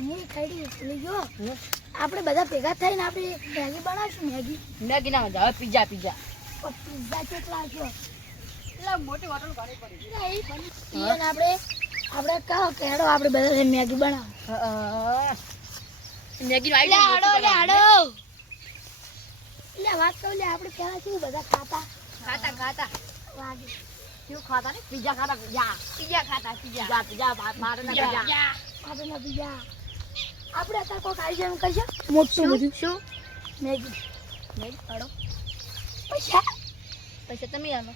હું ખાઈ લઈ ગયો આપણે બધા ભેગા થઈને આપણે મેગી બનાવશું મેગી ના મજા આવે પિઝા પિઝા કેટલા છે એટલે મોટી હોટલ ઘણી પડી આપણે કહો કે હેડો આપણે બધા થઈને મેગી બનાવ મેગી હાડો એટલે વાત કહું લે આપણે પહેલા શું બધા ખાતા વાગે શું ખાતા ને પિઝા ખાતા પિઝા મારે ના પિઝા આપણે અત્યારે કોઈ ખાઈ જાય એમ કહીએ મોટું બધું શું મેગી હાડો પૈસા તમે આલો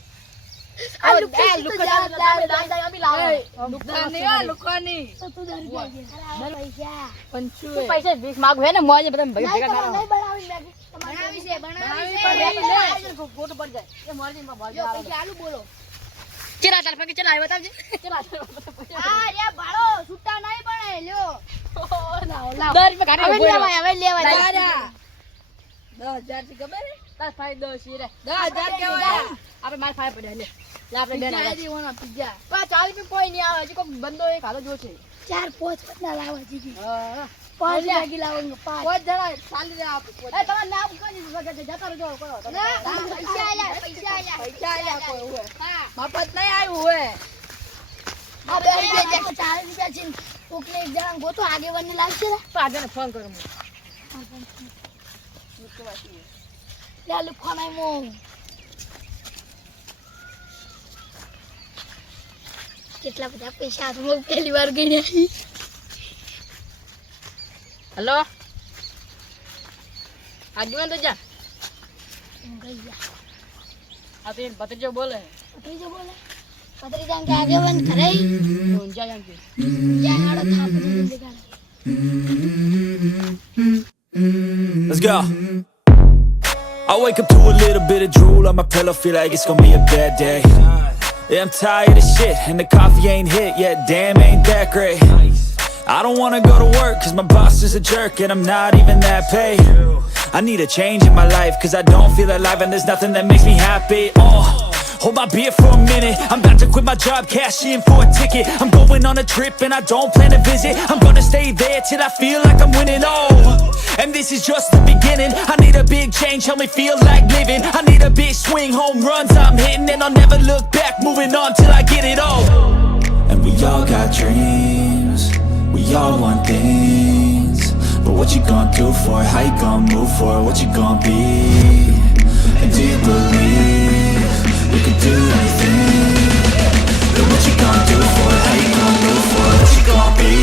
પૈસા 20 માંગુ હે ને મોજે બધા ભેગા કરા ફોટો પડ જાય એ મોરજી માં ભાગ આલુ બોલો ચલા ચાલ પગે ચલા આવ્યો તાવજે ચલા આ રે બાળો છૂટા નહીં બને લ્યો લાવ 10 રૂપિયા કાઢી હવે લેવા 10000 થી ખબર હે તાર ફાઈ 10 છે રે 10000 કેવાય આપણે માર ફાઈ પડ્યા લે આપણે બેન આ દેવાનો પિઝા 40 રૂપિયા કોઈ નહીં આવે હજી કોઈ બંદો એક હાલો જો છે 4-5 પતના લાવવા જીજી હા 5 મેગી લાવવાનું 5 જણા ચાલી રહ્યા આપો એ તમાર નામ કરી જતા રહેજો કરો પૈસા આલ્યા કોઈ હોય હા મફત નહીં આવ્યું હોય આ બે 40 રૂપિયા છે કોકને એક જણા ગોતો આગેવાનને લાવશે ને પાછળ ફોન કરું લે લુખવાના મો કેટલા બધા પૈસા હાથમાં પહેલી વાર ગણ્યા હેલો આગેવાન તો જા ગયા આ તો ભત્રીજો બોલે પત્રીજો બોલે પત્રીજા કે આગેવાન કરે ઊંઝા જામ કે યા હાડો થાપડી દેખાડે Let's go. I wake up to a little bit of drool on my pillow, feel like it's gonna be a bad day. Yeah, I'm tired of shit, and the coffee ain't hit yet, damn, ain't that great. I don't wanna go to work, cause my boss is a jerk, and I'm not even that paid. I need a change in my life, cause I don't feel alive, and there's nothing that makes me happy. Hold my beer for a minute, I'm about to quit my job, cash in for a ticket. I'm going on a trip, and I don't plan to visit. I'm gonna stay there till I feel like I'm winning, and this is just the beginning. I need a big change, help me feel like living. I need a big swing, home runs I'm hitting, and I'll never look back, moving on till I get it all. And we all got dreams, we all want things, but what you gonna do for it? How you gonna move for it? What you gonna be? And do you believe you can do anything? But what you gonna do for it? How you gonna move for it? What you gonna be?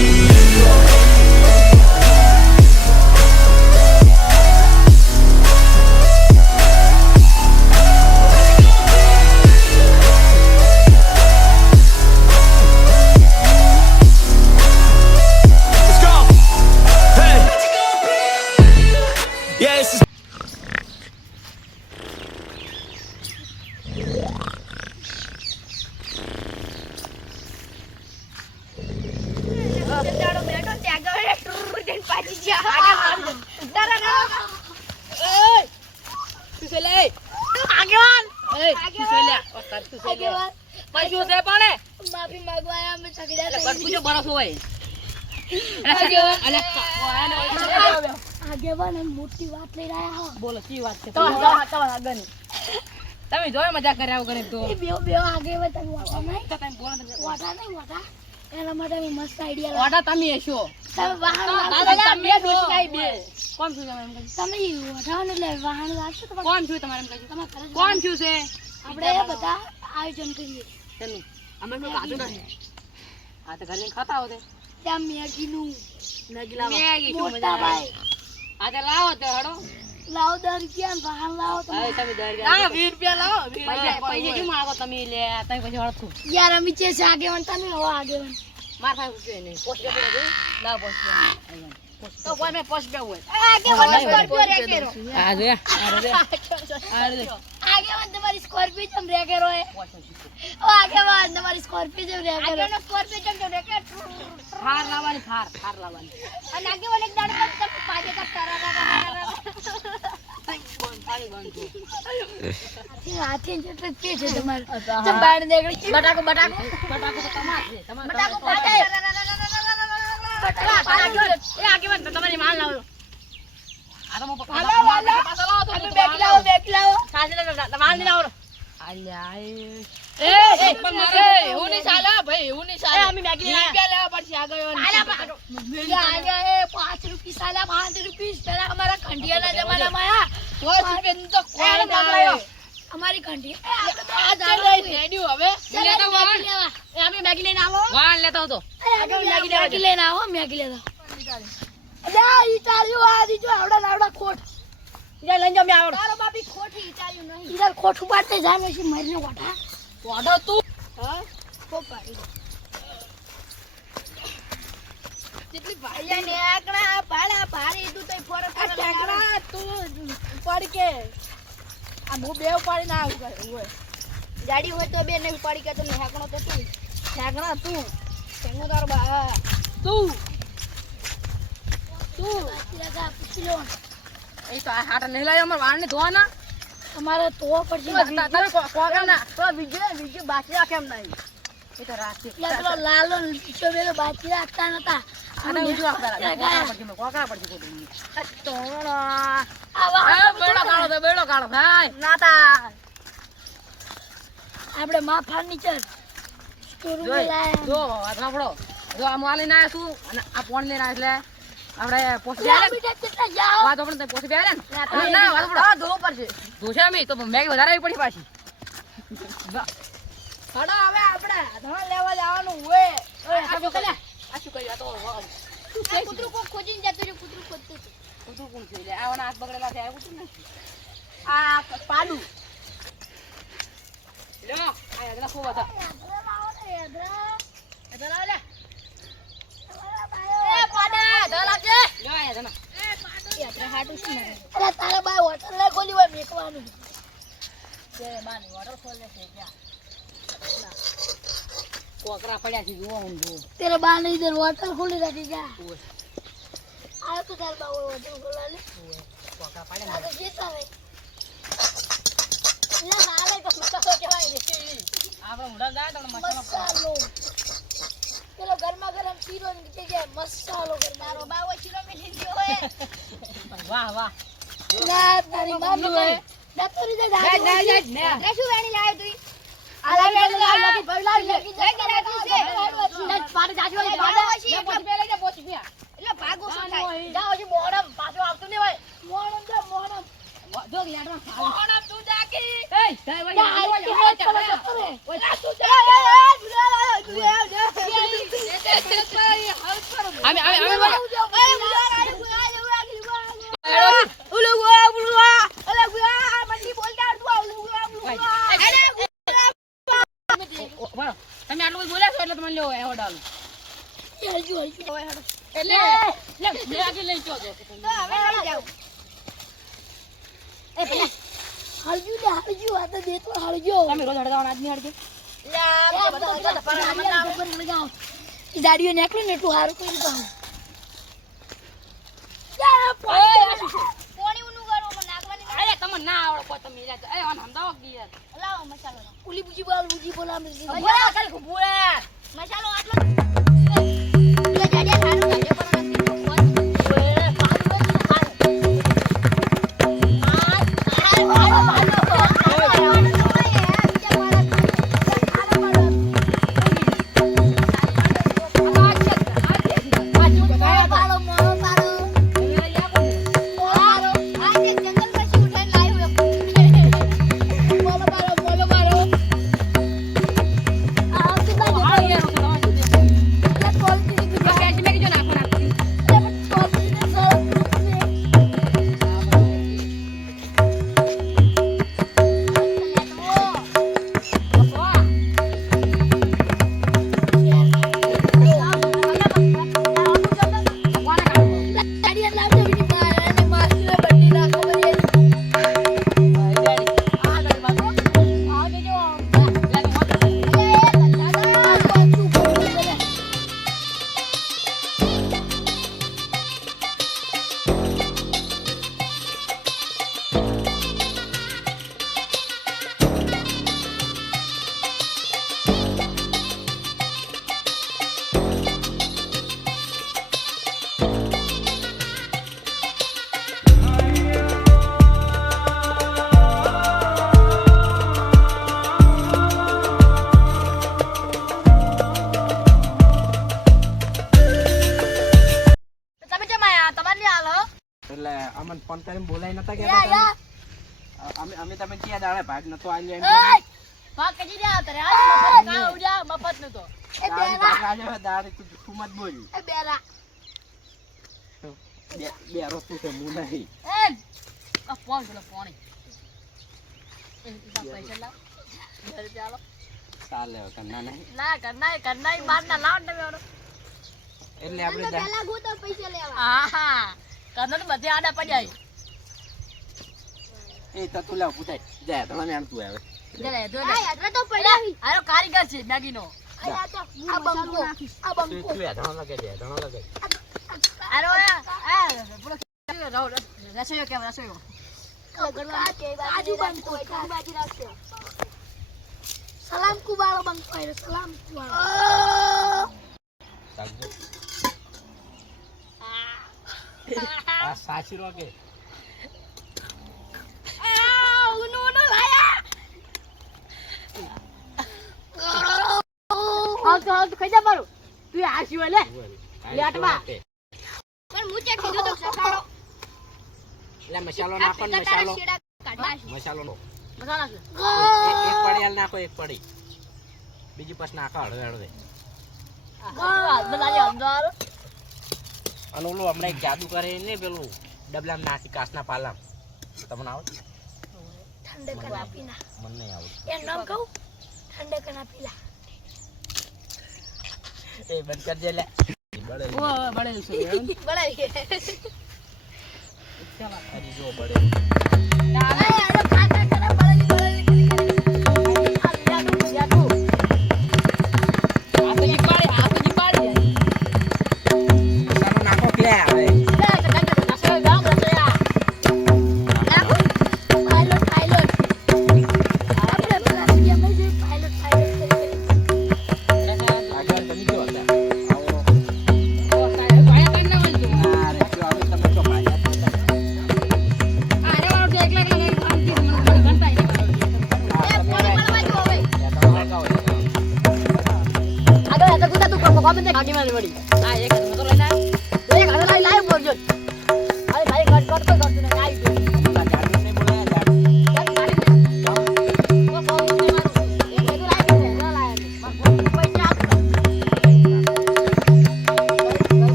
માફી માંગવા અમે સગડા આગેવાન મોટી વાત લઈ રહ્યા હો બોલો કી વાત છે તમે જોય મજા કર્યા વગર તો બે આગેવાન તમે વાટા નહીં તમે બોલો વાટા એના માટે મેં મસ્ત આઈડિયા વાટા તમે હશો તમે વાહન તમે દોસ્તી બે કોણ છું તમે એમ કહી તમે વાટાને એટલે વાહન લાવશો તો કોણ છું તમારે એમ કહી તમે ઘરે કોણ છું છે આપણે બધા આયોજન કરીએ તેનું અમે કોઈ ખાધું નથી આ તો ઘરે ખાતા હોતે ત્યાં મેગીનું મેગી લાવો મેગી શું મોટા મજા ભાઈ આ તો લાવો તો હડો લાવો 10 રૂપિયા વાહન લાવો તમે હવે તમે 10 રૂપિયા લાવો પૈસા કેમ માંગો તમે લે તમે પછી હળખું યાર અમે છે આગેવાન તમે હો આગેવાન માર ખાય છે નહીં પોસ્ટ બે લાવ પોસ્ટ તો કોઈ મે પોસ્ટ બે હોય આગેવાન સ્કોર્પિયો રે કેરો આ રે આગેવાન તમારી સ્કોર્પિયો તમ રે કેરો હે ઓ આગેવાન તમારી સ્કોર્પિયો જેમ રે કેરો આગેવાન સ્કોર્પિયો જેમ રે કે થાર લાવવાની થાર લાવવાની અને આગેવાન એક દાડ પર તમે પાજે કા હાથી જેટલું જ છે તમારે ચમ બહાર નીકળી બટાકો તો તમાર છે તમાર બટાકો આગેવાન તમારી માલ લાવો આ તો મો તમે બેગ લાવો સાસી માલ ની લાવો અલ્યા એ પણ મારે એવું નહીં ચાલે ભાઈ એવું નહીં ચાલે અમે મેગી લેવા પડશે આગળ એ 5 રૂપિયા સાલા 5 રૂપિયા પેલા અમારા ખંડિયાના જમાનામાં આયા 5 રૂપિયા તો કોણ લાવે અમારી ખંડી આ જાડે રેડિયો હવે લેતા વાન એ અમે મેગી લઈને આવો વાન લેતા હતો મેગી લઈને આવો મેગી લેતા અલ્યા ઈટાળ્યું આ દીજો આવડા ખોટ ઈજા લઈને જાવ મે આવડો તારો બાપી ખોટી ઈટાળ્યું નહીં ઈજા ખોટ ઉપાડતે જાય પછી મરીને વાઠા વાડો તું હા કોપાડી કેટલી અલ્યા નેકડા પાડા પાડી તું તઈ ફોર ટેકડા તું ઉપાડી કે આ મુ બે ઉપાડી ના આવું કરે ઓય ગાડી હોય તો બે ને ઉપાડી કે તો નેકણો તો તું ટેકડા તું તેનું તાર બા તું લગા પૂછી લો એ તો આ હાટ નહીં લાયો અમાર વાળ ને ધોવાના તમારે તો પડશે તારે કોગા ના તો બીજે બાકી રાખે એમ નહીં એ તો રાખે પેલો લાલો લીચો બેલો બાકી રાખતા નતા આને બીજું આપતા કોગા પડશે કોડું તોણા આવા બેડો કાળો ભાઈ નાતા આપણે માં ફર્નિચર સ્ટોર લાયા જો આપણો જો આ મોલી ના છું અને આ ફોન લઈને એટલે આપણે પોસી જાય બેટા કેટલા જાવ વાત આપણે પોસી જાય ને ના વાત આપણે આ ધો પડશે ધોશે મી તો મેગ વધારે આવી પડી પાછી હડો હવે આપણે ધણ લેવા જવાનું હોય આ જો કલ્યા આ શું કર્યું આ તો કૂતરું કો ખોજીને જતું રે કૂતરું ખોજતું કૂતરું કોણ છે એટલે આવાના હાથ બગડેલા છે આ કૂતરું નથી આ પાડું લ્યો આ આગળ ખોવા હતા લાવ લે એ પાડા ધળ આપજે લ્યો આયા જના યાત્રા હાટું શું અરે તારા બાય હોટલ ને ખોલી હોય મેકવાનું કે બાની વોટર ખોલ લે છે ક્યાં કોકરા પડ્યા છે જુઓ હું જુઓ તેરા બા ને ઇધર હોટલ ખોલી રાખી જા આ તો તાર બા હોટલ ખોલા લે કોકરા પડે આ ને તો જેતા રે લે હાલે તો મસાલો કેવાય રે આપણે ઉડા જાય તો મસાલો પેલો ગરમા ગરમ શીરો ની જગ્યાએ મસાલો કરનારો બા હોય શીરો મે લીધો હોય વાહ વાહ ના તારી મામી હોય દતરી દે જાય જાય જાય રે શું વેણી લાવ્યો તું આ વેણી લાવ્યો ભગલા લગી છે પાડે જાજો પાડે પોચી પેલે કે પોચી પિયા એટલે ભાગો શું થાય જાઓ જી મોડમ પાછો આવતું ને ભાઈ મોણમ તો મોણમ જો લેડવા મોડમ તું જાકી એ જાય જા ભાઈ હાથ કરે ઓલા તું જા તમે આટલું બોલ્યા છો એટલે તમને લ્યો એવો ડાલ એટલે લે આગળ લઈ જો એ પેલા હળજુ આ તો દેતો હળજો તમે રોજ હડગાવ આદમી હડજો દાડીઓ નીકળ્યું ને એટલું સારું કરી દઉં અરે તમને ના આવડે કોઈ તમે એ આમ હમદાવ દી યાર લાવો મસાલો ઉલી બુજી બોલા બોલા ખાલી બોલા મસાલો આટલો પેલા જાડિયા ખાનું જાડિયા પર એટલે અમને ફોન કરીને બોલાય નતા યા કેતા યા અમે તમે ક્યાં દાડે ભાગ નતો આલ્યો એમ ભાગ કજી જા તારે આ કા ઉજા મફત નું તો એ બેરા દાડે તું તું મત બોલ એ બેરા બે રસ્તું છે હું નહીં એ આ ફોન પેલો પાણી એ પૈસા લાવ ઘરે ચાલો ચાલે હવે કરના નહીં ના કરનાઈ બાર ના લાવ તમે એટલે આપણે પેલા ગોતો પૈસા લેવા આહા કરનો તો બધે આડા પડ્યા એ તો તું લાવ પૂછાય જાય તો મને તું આવે જલે જો આ યાત્રા તો પડ્યા આરો કારીગર છે મેગી નો આ બંકો તું ધણો લગે જાય ધણો લગે આરો આ બોલો રસોઈયો કેમ રસોઈયો બાજુ બંકો બાજુ રાખજો સલામ કુબાળો બંકો આયો સલામ કુબાળો સાગજો આ સાચી રોકે ઉનો લાયા હાલ તો ખાઈ જા મારું તું આ શિવા લે લેટમાં પણ મુચે કીધું તો સકાળો એટલે મસાલો નાખો ને મસાલો કાઢવા મસાલો નો મસાલા છે એક પડી હાલ નાખો એક પડી બીજી પછી નાખો હળવે હળવે બનાવી અંદર અને ઓલું હમણાં એક જાદુ કરે ને પેલું ડબલામાં નાખી કાચના પાલામ તમને આવડે ઠંડે કના પીના મને નહીં આવડે એ નામ કહું ઠંડે કના પીલા એ બંધ કરજે લે બળે ઓ બળે છે બળાવી હજી જો બળે આનો ખાતા ખરા બળાવી મસાલો નાખો કે આવે પાયલોટ પાયલોટ આપણે પેલા સિયામાં જે પાયલોટ પાયલોટ આગળ તમે જો હતા આ રે જો હવે તમે તો ભાઈ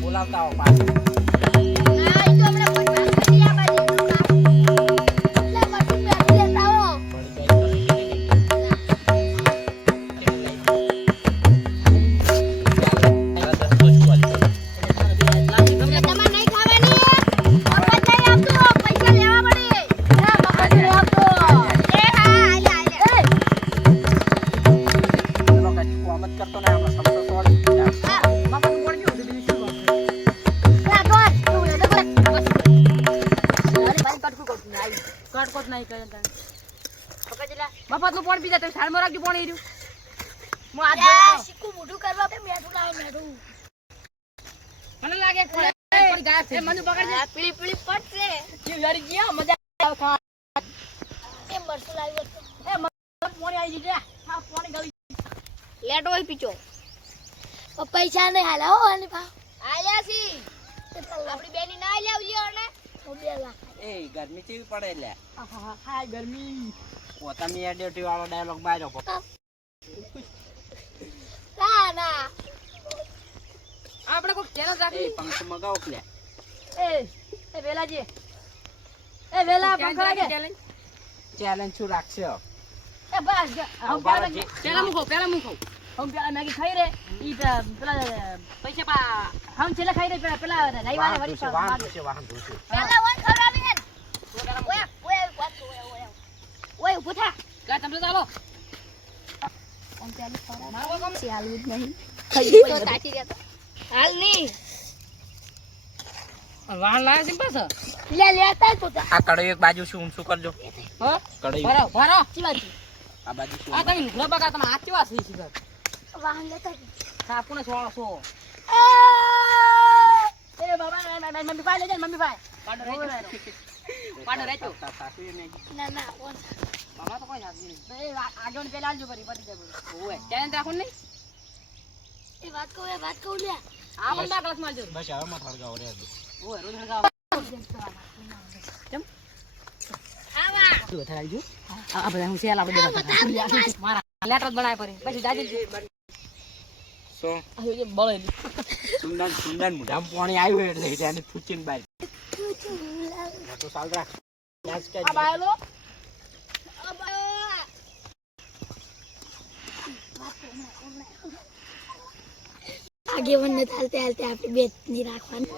બોલાવતા આવો પાછું કરતો ને આપણે સમજો કટકોટ નહીં કરે તાન મફત નું પાણી પીજા તમે સાલમાં રાખજો પાણી રહ્યું હું આજ મોટું કરવા મેઠું લાવે મેઠું મને લાગે પડી ગયા છે મને પકડજે પીળી પીળી પડશે જીવ લડી ગયા મજા આવે ખાવા એ મરસું લાવ્યો હતો એ મને પાણી આવી જશે હા પાણી ગળી લેટો હોય પીચો પૈસા નહીં હાલ્યા હો આની પા આલ્યા છી આપણી બેની ના આલ્યા ઉલ્યો ને 2 લાખ એ ગરમી કેવી પડે લે આહા હાય ગરમી પોતાની એડિટી વાળો ડાયલોગ માર્યો ના ના આપણે કોઈ ચેનલ એ રાખી પંખ મગાવો કે લે એ વેલાજી એ વેલા પકડા કે ચેલેન્જ શું રાખશે એ બસ પેલા મૂકો હમ પેલા મેગી ખાઈ રે ઈ પેલા પૈસા પા હમ છેલ્લે ખાઈ રે પેલા રવિવારે વળી વાહન ધોશે પેલા વન ખવડાવી હે ઓય ઉભો થા કા તમે ચાલો ઓમ પેલી ખવડાવ મારો કામ હાલવું જ નહીં ખાઈ તો તાચી રહ્યા હાલ નહીં વાહન લાયા છે પાછા લે લેતા તો આ કડવી એક બાજુ શું ઊંચું કરજો હો કડવી ભરો ચીવાતી આ બાજુ શું આ તમે લુગડા બગા તમે આચી વાત થઈ છે વાહન લેતા સાપુને છોડો એ બાબા મમ્મી ભાઈ લેજે મમ્મી ભાઈ પાડો રેચો ના ના ઓન બાબા તો કોઈ જાતી નહીં એ આગળ પેલા આલજો કરી પડી જાય ઓય ચેલેન્જ રાખો નહીં એ વાત કહું લે આ બંદા ગ્લાસ મારજો બસ હવે માં હળગાવો રે દો ઓય રોજ હળગાવ કેમ આવા શું થાય જો આ બધા હું સેલ આપણે દેવા મારા લેટર બનાય પડે પછી જાજી સો આ જે બળે સુંદન મોઢામાં પાણી આવ્યું એટલે એને થૂચીને બાર તો સાલ રાખ યાદ કે આ બાયલો આગે વનને ચાલતે ચાલતે આપણે બે ની રાખવાનું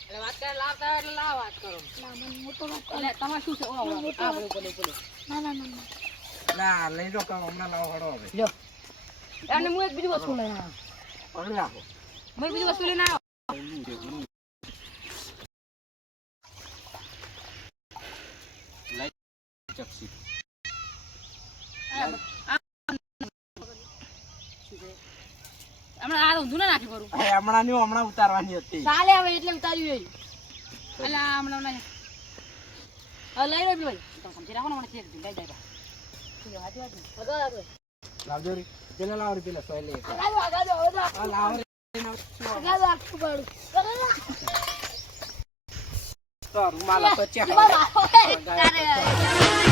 એટલે વાત કરે લાવતા એટલે લાવ વાત કરો મોટો વાત એટલે તમાર શું છે ઓ આ બોલો બોલો ના ના ના ના લઈ લો કામ હમણાં લાવો હડો હવે લ્યો અને હું એક બીજી વસ્તુ લઈને આવ્યો પકડી રાખો હું એક બીજી વસ્તુ લઈને આવ્યો ચક્ષી હમણાં આ ઊંધું ના નાખી કરું હમણાં ઉતારવાની હતી ચાલે હવે એટલે ઉતાર્યું એટલે આ હમણાં નહીં હવે લઈ લો ભાઈ તમે સમજી રાખો ને મને ખેર લઈ જાય લાવજો રે પેલા લાવો રે પેલા સોય લે આગાજો આ લાવો રે આગાજો આખું પાડું તો રૂમાલ તો ચેક તારે